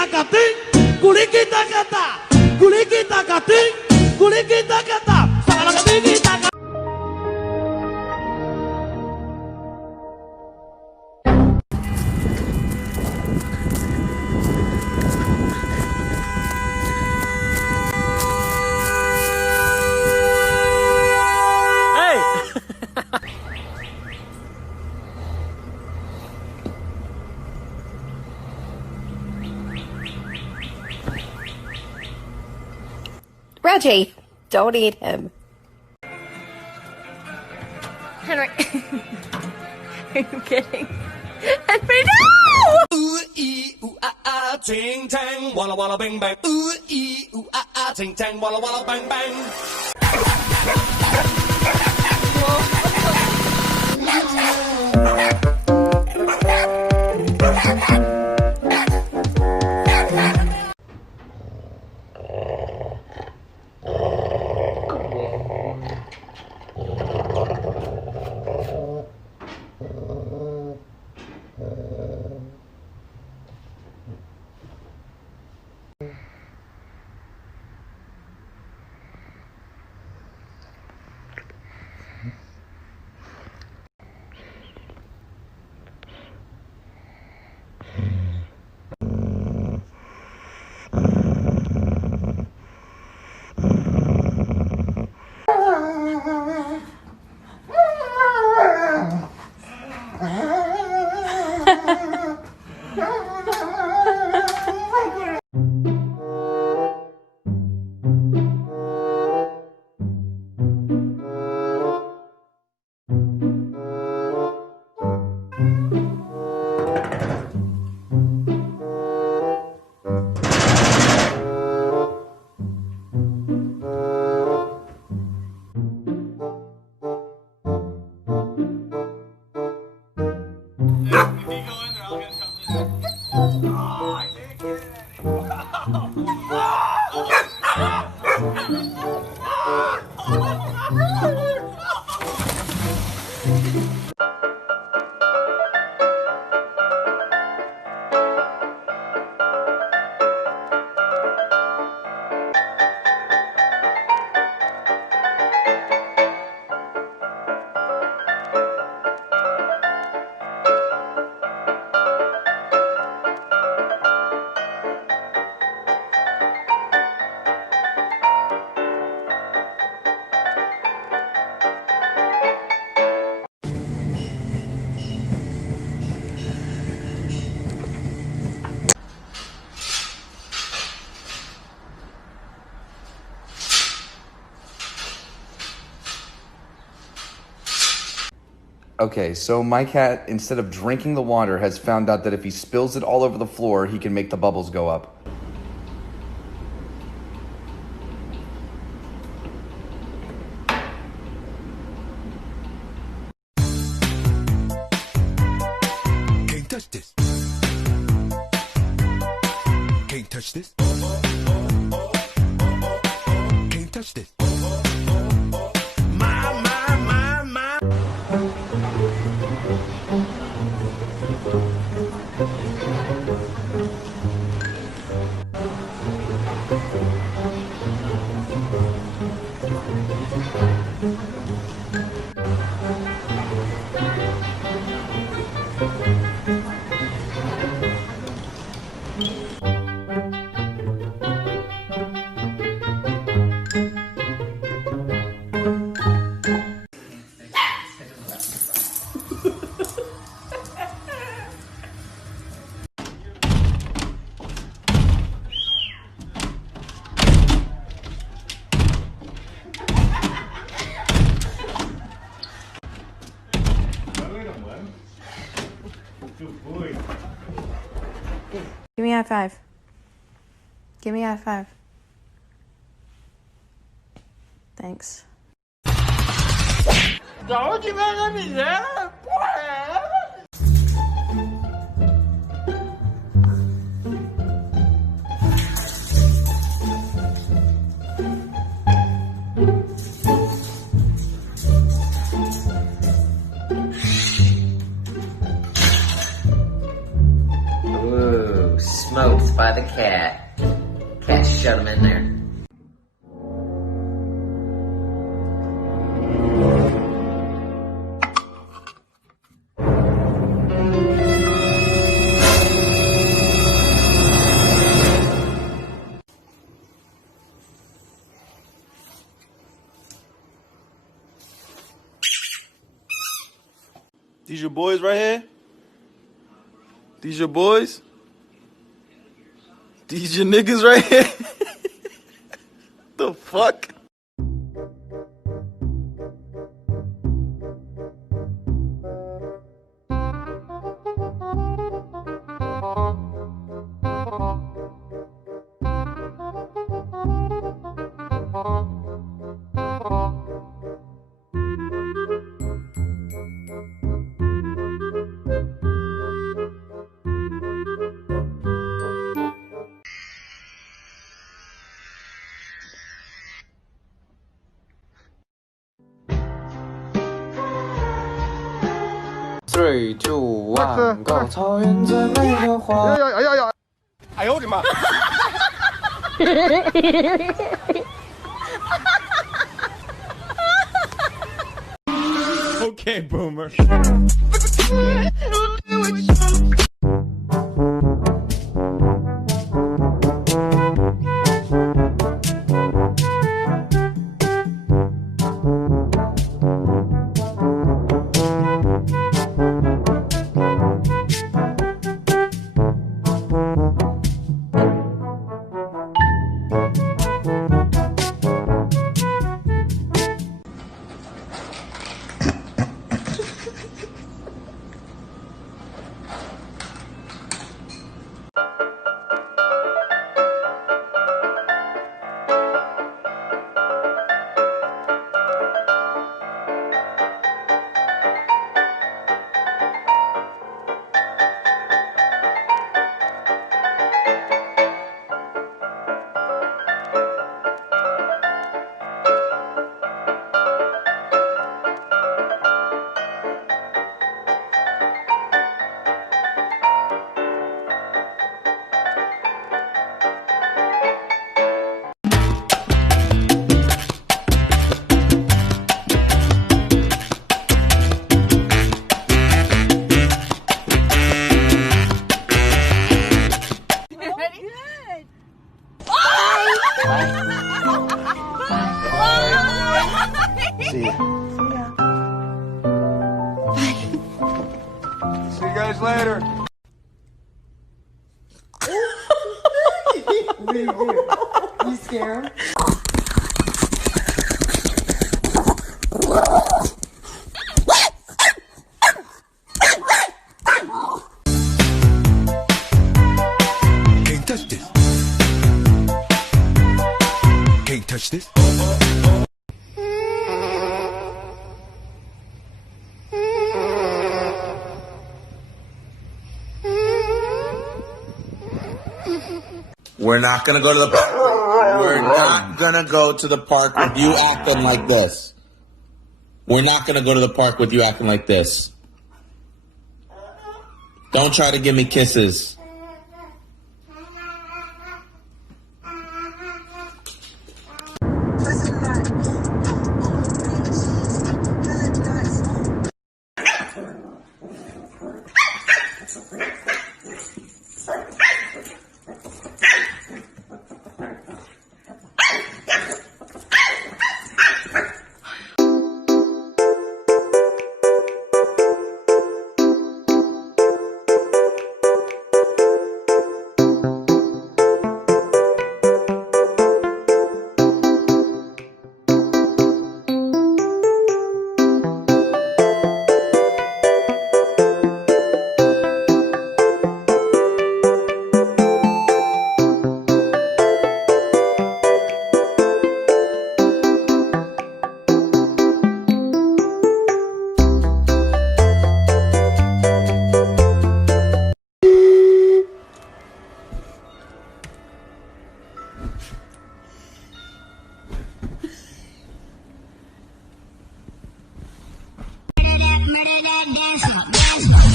takating, kuliki takata, kuliki takating, kuliki takata, sakalakatiki takata. Reggie, don't eat him. Henry. Are you kidding? Henry, no! Ooh ee ooh ah ah, ting tang, walla walla bang bang. Ooh ee ooh ah ah, ting tang, walla walla bang bang. Okay, so my cat, instead of drinking the water, has found out that if he spills it all over the floor, he can make the bubbles go up. Can't touch this. Can't touch this. Can't touch this. Give me a high five. Give me a high five. Thanks. Ooh, smoked by the the cat. Cat shut him in there. These your boys right here? These your boys? These your niggas right here? The fuck? Three, two, one, go！草原最美的花。哎呦我的妈！Okay, boomer. See ya. See you guys later. You scared him? Can't touch this. Can't touch this. We're not gonna go to the park. We're not gonna go to the park with you acting like this. We're not gonna go to the park with you acting like this. Don't try to give me kisses.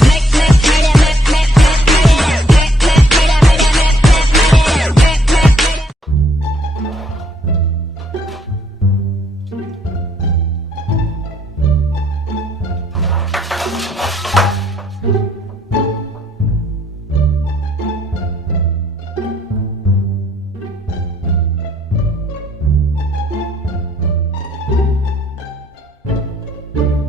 Make